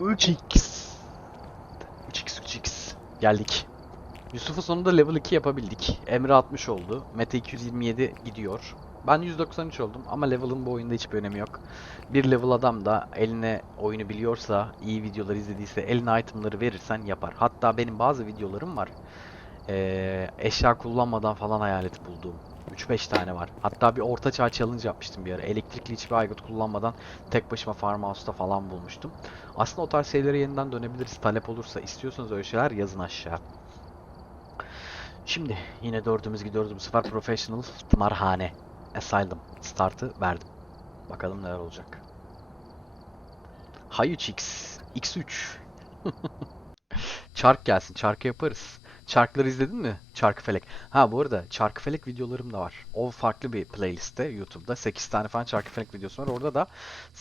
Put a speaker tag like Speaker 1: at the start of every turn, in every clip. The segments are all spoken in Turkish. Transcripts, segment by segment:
Speaker 1: 3x. 3x 3x. Geldik. Yusuf'u sonunda level 2 yapabildik. Emre 60 oldu. Mete 227 gidiyor. Ben 193 oldum ama level'ın bu oyunda hiçbir önemi yok. Bir level adam da eline oyunu biliyorsa, iyi videolar izlediyse, eline itemları verirsen yapar. Hatta benim bazı videolarım var. Ee, eşya kullanmadan falan hayalet bulduğum. 3-5 tane var. Hatta bir orta çağ challenge yapmıştım bir ara. Elektrikli hiçbir aygıt kullanmadan tek başıma farmhouse'da falan bulmuştum. Aslında o tarz şeylere yeniden dönebiliriz. Talep olursa istiyorsanız öyle şeyler yazın aşağı. Şimdi yine dördümüz gidiyoruz. Bu sefer Professional Tımarhane. Asylum. Start'ı verdim. Bakalım neler olacak. Hay 3x. x3. Çark gelsin. Çarkı yaparız. Çarkları izledin mi? Çarkıfelek. Ha bu arada Çarkıfelek videolarım da var. O farklı bir playlistte YouTube'da. 8 tane falan Çarkıfelek videosu var. Orada da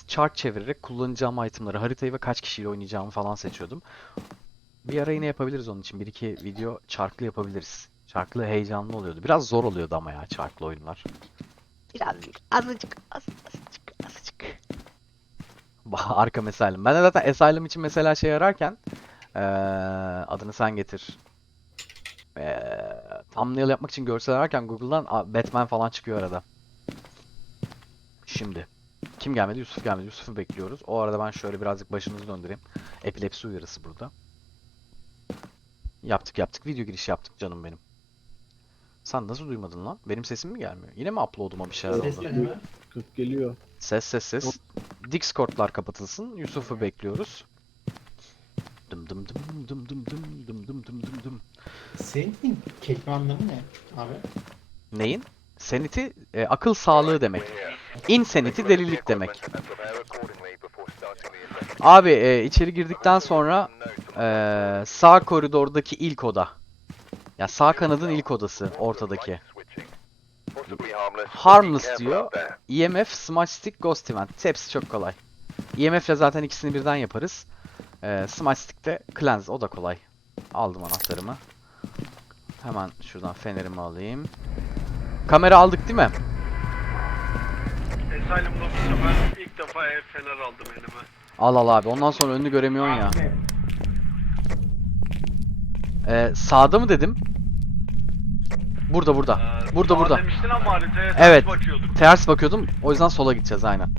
Speaker 1: çark çevirerek kullanacağım itemları, haritayı ve kaç kişiyle oynayacağımı falan seçiyordum. Bir ara yine yapabiliriz onun için. Bir iki video çarklı yapabiliriz. Çarklı heyecanlı oluyordu. Biraz zor oluyordu ama ya çarklı oyunlar.
Speaker 2: Birazcık, azıcık, az, azıcık, azıcık.
Speaker 1: Bah, Arkham Asylum. Ben de zaten Asylum için mesela şey ararken eee, adını sen getir. Eee thumbnail yapmak için görsel ararken Google'dan Batman falan çıkıyor arada. Şimdi. Kim gelmedi? Yusuf gelmedi. Yusuf'u bekliyoruz. O arada ben şöyle birazcık başınızı döndüreyim. Epilepsi uyarısı burada. Yaptık yaptık. Video giriş yaptık canım benim. Sen nasıl duymadın lan? Benim sesim mi gelmiyor? Yine mi upload'uma bir şeyler Ses
Speaker 3: oldu? gelmiyor.
Speaker 4: Kırk geliyor.
Speaker 1: Ses ses ses. Discord'lar kapatılsın. Yusuf'u bekliyoruz. Dım dım dım dım dım dım dım dım dım.
Speaker 3: Senin kelime anlamı ne abi?
Speaker 1: Neyin? Sanity e, akıl sağlığı demek. Insanity delilik demek. Abi e, içeri girdikten sonra e, sağ koridordaki ilk oda. Ya sağ kanadın ilk odası ortadaki. Harmless diyor. EMF, Smudge Stick, Ghost Event. Hepsi çok kolay. EMF ile zaten ikisini birden yaparız. Ee, Smudge Stick Cleanse. O da kolay. Aldım anahtarımı. Hemen şuradan fenerimi alayım. Kamera aldık değil mi?
Speaker 5: Asylum'da bu sefer ilk defa el fener aldım elime.
Speaker 1: Al al abi. Ondan sonra önünü göremiyorsun ya. Ee, sağda mı dedim? Burada burada. Ee, Burada burada. demiştin
Speaker 5: ama haritaya ters Evet. bakıyorduk.
Speaker 1: Ters bakıyordum. O yüzden sola gideceğiz aynen.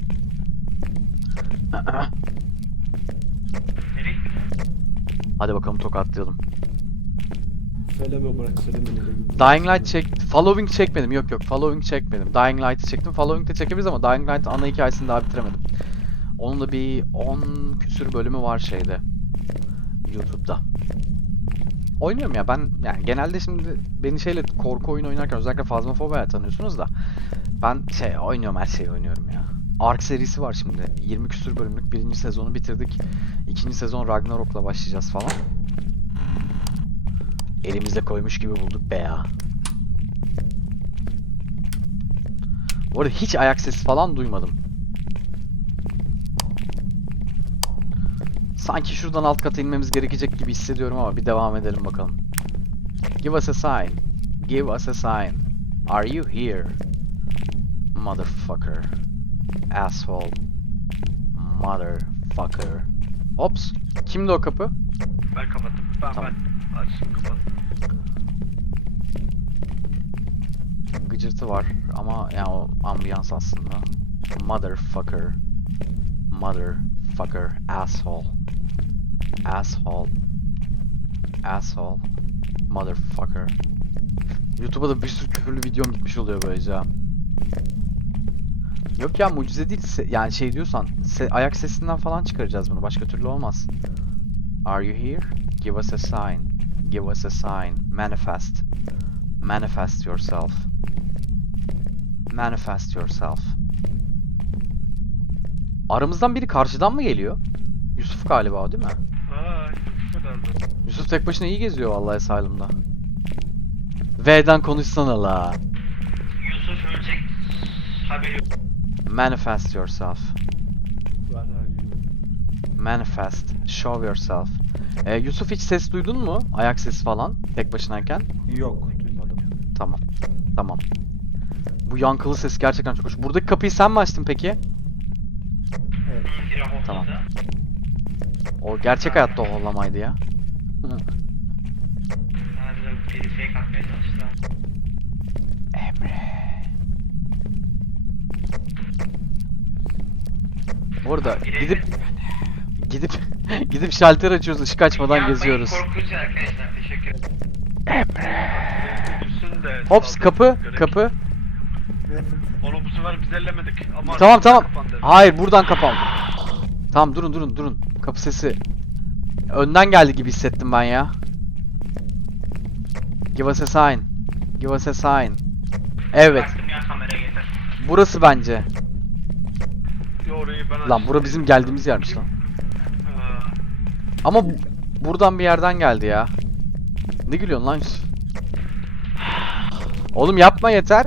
Speaker 1: Hadi bakalım tokatlayalım. Söyleme bırak söyleme nereye gidiyor. Dying Light çek... Following çekmedim. Yok yok. Following çekmedim. Dying Light'ı çektim. Following de çekebiliriz ama Dying Light ana hikayesini daha bitiremedim. Onun da bir 10 küsür bölümü var şeyde. YouTube'da. Oynuyorum ya ben yani genelde şimdi beni şeyle korku oyunu oynarken özellikle Phasmophobia tanıyorsunuz da ben şey oynuyorum her şeyi oynuyorum ya. Ark serisi var şimdi. 20 küsür bölümlük birinci sezonu bitirdik. İkinci sezon Ragnarok'la başlayacağız falan. Elimizle koymuş gibi bulduk be ya. Bu arada hiç ayak sesi falan duymadım. Sanki şuradan alt kata inmemiz gerekecek gibi hissediyorum ama bir devam edelim bakalım. Give us a sign. Give us a sign. Are you here? Motherfucker. Asshole. Motherfucker. Ops. Kimdi o kapı?
Speaker 5: Ben kapattım. Ben Tamam. ben.
Speaker 1: Gıcırtı var ama yani o ambiyans aslında. Motherfucker. Motherfucker. Asshole. Asshole. Asshole. Motherfucker. YouTube'a da bir sürü küfürlü videom gitmiş oluyor böylece. Yok ya mucize değil. Se- yani şey diyorsan se- ayak sesinden falan çıkaracağız bunu. Başka türlü olmaz. Are you here? Give us a sign. Give us a sign. Manifest. Manifest yourself. Manifest yourself. Aramızdan biri karşıdan mı geliyor? Yusuf galiba değil mi?
Speaker 5: Aa, Yusuf.
Speaker 1: Yusuf tek başına iyi geziyor vallahi Asylum'da. V'den konuşsana la.
Speaker 5: Yusuf ölecek. Haberi yok.
Speaker 1: Manifest yourself. Manifest. Show yourself. Ee, Yusuf hiç ses duydun mu? Ayak sesi falan tek başınayken.
Speaker 3: Yok duymadım.
Speaker 1: Tamam. Tamam. Bu yankılı ses gerçekten çok hoş. Buradaki kapıyı sen mi açtın peki?
Speaker 3: Evet.
Speaker 5: Tamam.
Speaker 1: O gerçek hayatta o hollamaydı ya. Emre. Burada gidip gidip gidip şalter açıyoruz ışık açmadan geziyoruz.
Speaker 5: Korkutucu arkadaşlar. Teşekkür ederim.
Speaker 1: Emre. Hops kapı kapı.
Speaker 5: Onu bu sefer biz ellemedik. Ama Tamam
Speaker 1: tamam. kapandı. Hayır buradan kapan. Tamam durun durun durun. Kapı sesi. Önden geldi gibi hissettim ben ya. Give us a sign. Give us a sign. Evet. Burası bence. Yo, orayı ben Lan bura bizim geldiğimiz yermiş lan. Ama bu- buradan bir yerden geldi ya. Ne gülüyorsun lan? Oğlum yapma yeter.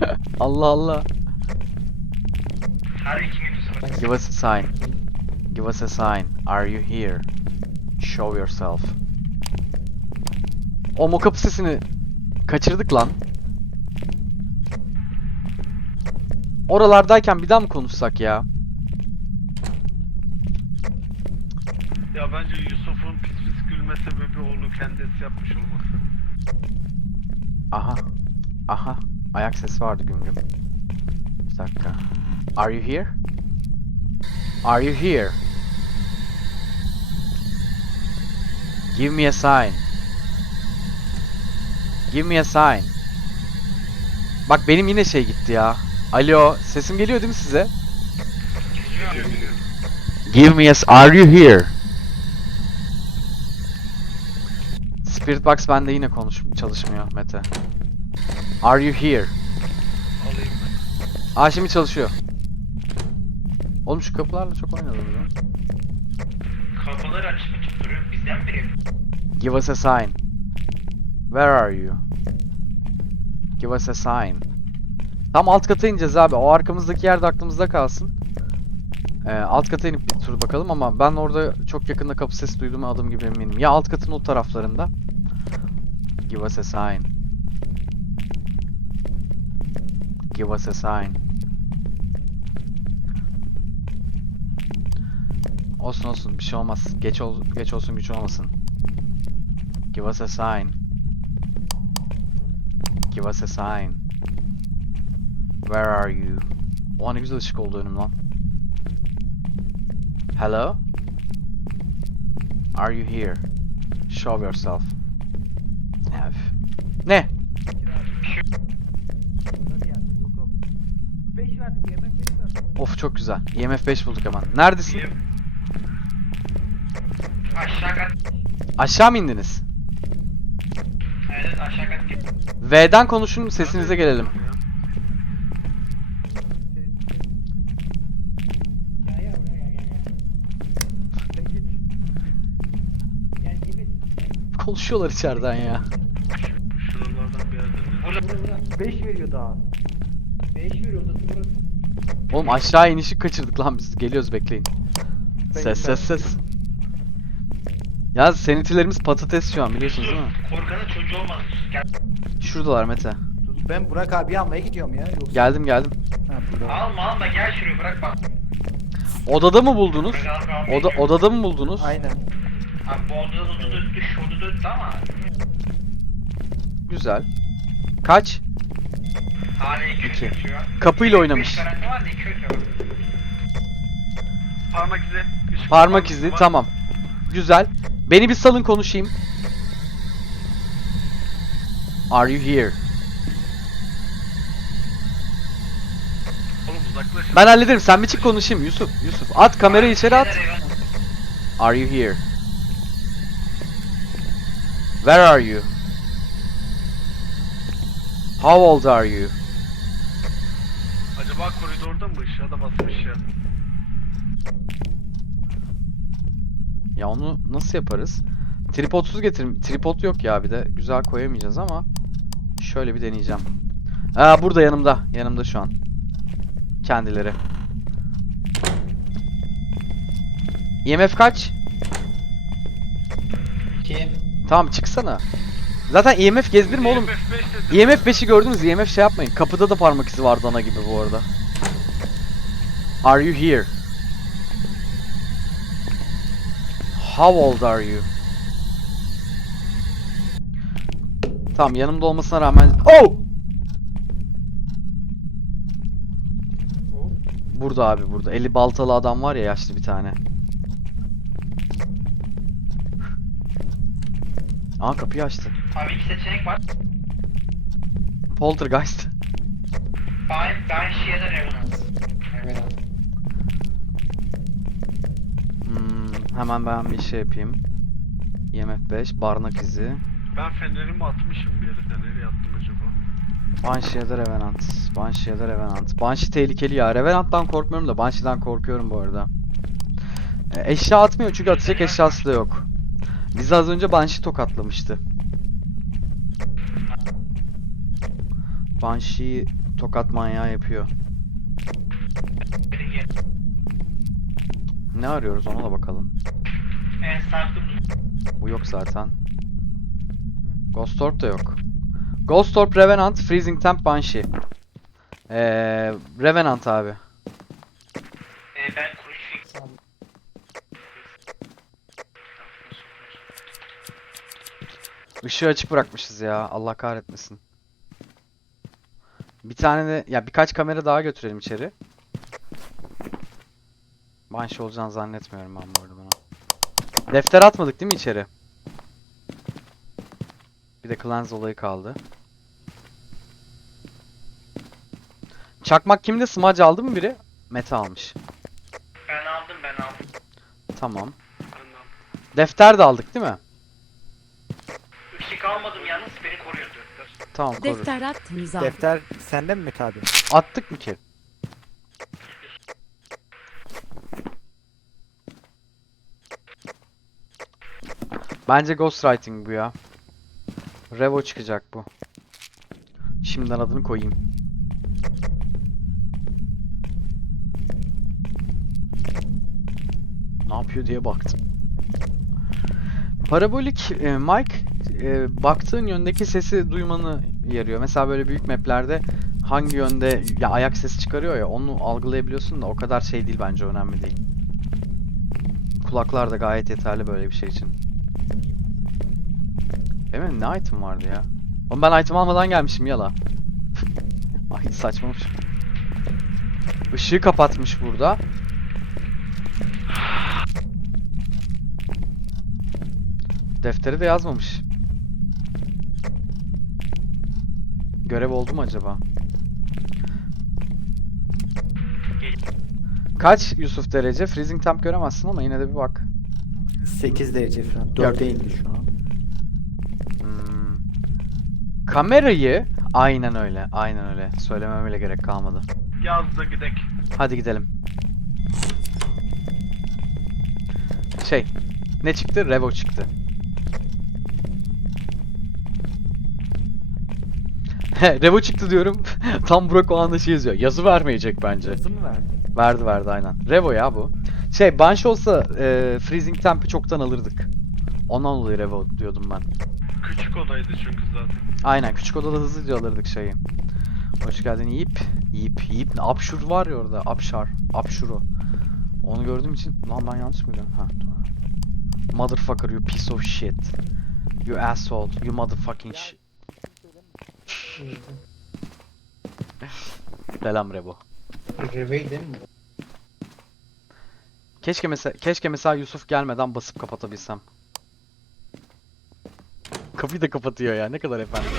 Speaker 1: Allah Allah. Give us a sign. Give us a sign. Are you here? Show yourself. O mo kapı sesini kaçırdık lan. Oralardayken bir daha mı konuşsak ya?
Speaker 5: Ya bence Yusuf'un pis pis gülme sebebi onu kendisi yapmış olması.
Speaker 1: Aha. Aha. Ayak sesi vardı güm güm. Bir dakika. Are you here? Are you here? Give me a sign. Give me a sign. Bak benim yine şey gitti ya. Alo, sesim geliyor değil mi size? Give me a Are you here? Spirit Box bende yine konuş çalışmıyor Mete. Are you here? Alayım. Aa şimdi çalışıyor. Oğlum şu kapılarla çok oynadım ya.
Speaker 5: Kapılar açık açık duruyor. Bizden biri.
Speaker 1: Give us a sign. Where are you? Give us a sign. Tam alt kata ineceğiz abi. O arkamızdaki yerde aklımızda kalsın. Ee, alt kata inip bir tur bakalım ama ben orada çok yakında kapı sesi duyduğuma adım gibi eminim. Ya alt katın o taraflarında. Give us a sign. Give us a sign. Olsun olsun bir şey olmaz. Geç ol geç olsun güç olmasın. Give us a sign. Give us a sign. Where are you? Oha ne güzel ışık oldu önüm lan. Hello? Are you here? Show yourself. Have. Ne? Of çok güzel. IMF 5 bulduk hemen. Neredesin? Aşağı kat. Aşağı mı indiniz?
Speaker 5: Evet aşağı kat.
Speaker 1: V'den konuşun sesinize gelelim. Gel gel buraya gel gel gel. Sen git. Gel gibi. Konuşuyorlar içeriden ya.
Speaker 5: Şuralardan bir yerden de. Burada burada
Speaker 3: burada. 5 veriyor daha. 5 veriyor odası burası.
Speaker 1: Oğlum aşağı inişi kaçırdık lan biz. Geliyoruz bekleyin. Ses ses ses. Ya senitilerimiz patates şu an biliyorsunuz değil mi? Korkanın çocuğu olmaz. Gel. Şuradalar Mete. Dur,
Speaker 3: Ben Burak abi almaya gidiyorum ya. Yoksa...
Speaker 1: Geldim geldim. Ha,
Speaker 5: burada. Alma alma gel şuraya bırak bak.
Speaker 1: Odada mı buldunuz? Bırak Oda, odada mı buldunuz? Aynen. Abi
Speaker 5: bu odada da döttü, şurada döttü ama
Speaker 1: Güzel. Kaç?
Speaker 5: Hala iki geçiyor.
Speaker 1: Kapıyla oynamış. garanti.
Speaker 5: Parmak izi. ışık
Speaker 1: Parmak izi var. tamam. Güzel. Beni bir salın konuşayım. Are you here? Oğlum uzaklaşın. Ben hallederim. Sen bir çık konuşayım Yusuf. Yusuf at kamerayı içeri at. Are you here? Where are you? How old are you?
Speaker 5: Mı ışığa da basmış ya?
Speaker 1: Ya onu nasıl yaparız? Tripodsuz getirin. Tripod yok ya bir de. Güzel koyamayacağız ama şöyle bir deneyeceğim. Aa burada yanımda. Yanımda şu an. Kendileri. IMF kaç? 2. Tamam çıksana. Zaten IMF gezdirme oğlum. IMF 5 dedi. IMF 5'i gördünüz. IMF şey yapmayın. Kapıda da parmak izi var dana gibi bu arada. Are you here? How old are you? Tamam yanımda olmasına rağmen... Oh! Burada abi burada. Eli baltalı adam var ya yaşlı bir tane. Aa kapıyı açtı. Abi iki seçenek var. Poltergeist.
Speaker 5: Ben, ben ya da
Speaker 1: hemen ben bir şey yapayım. IMF 5, barınak izi. Ben
Speaker 5: fenerimi atmışım bir yere. Nereye attım acaba?
Speaker 1: Banshee ya da Revenant. Banshee ya da Revenant. Banshee tehlikeli ya. Revenant'tan korkmuyorum da Banshee'den korkuyorum bu arada. E, eşya atmıyor çünkü atacak eşyası da yok. Bizi az önce Banshee tokatlamıştı. Banshee tokat manyağı yapıyor. Ne arıyoruz ona da bakalım. Evet sarktım. Bu yok zaten. Ghost Orb da yok. Ghost Orb, Revenant, Freezing Temp, Banshee. Ee, Revenant abi. Ee, ben. Işığı açık bırakmışız ya. Allah kahretmesin. Bir tane de ya birkaç kamera daha götürelim içeri. Banshee olacağını zannetmiyorum ben bu arada buna. Defter atmadık değil mi içeri? Bir de cleanse olayı kaldı. Çakmak kimde? Smudge aldı mı biri? Mete almış.
Speaker 5: Ben aldım ben aldım.
Speaker 1: Tamam. Defter de aldık değil mi?
Speaker 5: Işık almadım yalnız beni koruyordu. Tamam
Speaker 1: korur. Defter attınız
Speaker 3: abi. Defter sende mi Mete abi?
Speaker 1: Attık mı ki? Bence ghostwriting bu ya. Revo çıkacak bu. Şimdiden adını koyayım. Ne yapıyor diye baktım. Parabolik e, mic e, baktığın yöndeki sesi duymanı yarıyor. Mesela böyle büyük maplerde hangi yönde ya ayak sesi çıkarıyor ya onu algılayabiliyorsun da o kadar şey değil bence önemli değil. Kulaklar da gayet yeterli böyle bir şey için. Benim ne item vardı ya? Oğlum ben item almadan gelmişim yala. Ay saçmamış. Işığı kapatmış burada. Defteri de yazmamış. Görev oldu mu acaba? Kaç Yusuf derece? Freezing temp göremezsin ama yine de bir bak.
Speaker 3: 8 derece falan. 4'e indi şu an. Hmm.
Speaker 1: Kamerayı aynen öyle, aynen öyle. Söylememe bile gerek kalmadı. Yaz da gidek. Hadi gidelim. Şey, ne çıktı? Revo çıktı. Revo çıktı diyorum. Tam Burak o anda şey yazıyor. Yazı vermeyecek bence. Yazı mı verdi? Verdi verdi aynen. Revo ya bu. Şey Banshee olsa e, Freezing Temp'i çoktan alırdık. Ondan dolayı Revo diyordum ben.
Speaker 5: Küçük odaydı çünkü zaten.
Speaker 1: Aynen küçük odada hızlıca alırdık şeyi. Hoş geldin Yip. Yip, Yip. ne? Apşur var ya orada. Apşar. Apşuro. Onu gördüğüm için lan ben yanlış mı gördüm? Ha doğru. Motherfucker you piece of shit. You asshole. You motherfucking shit. Selam Rebo.
Speaker 3: Revey değil mi?
Speaker 1: Keşke mesela keşke mesela Yusuf gelmeden basıp kapatabilsem. Kapıyı da kapatıyor ya. Ne kadar efendim.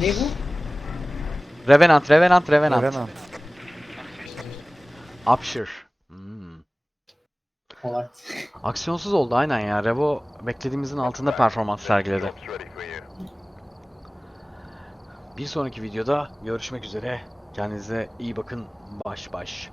Speaker 1: Ne bu? Revenant, Revenant, Revenant. Revenant. Upshur. Hmm. Polat. Aksiyonsuz oldu aynen ya. Revo beklediğimizin altında performans sergiledi. Bir sonraki videoda görüşmek üzere. Kendinize iyi bakın. Baş baş.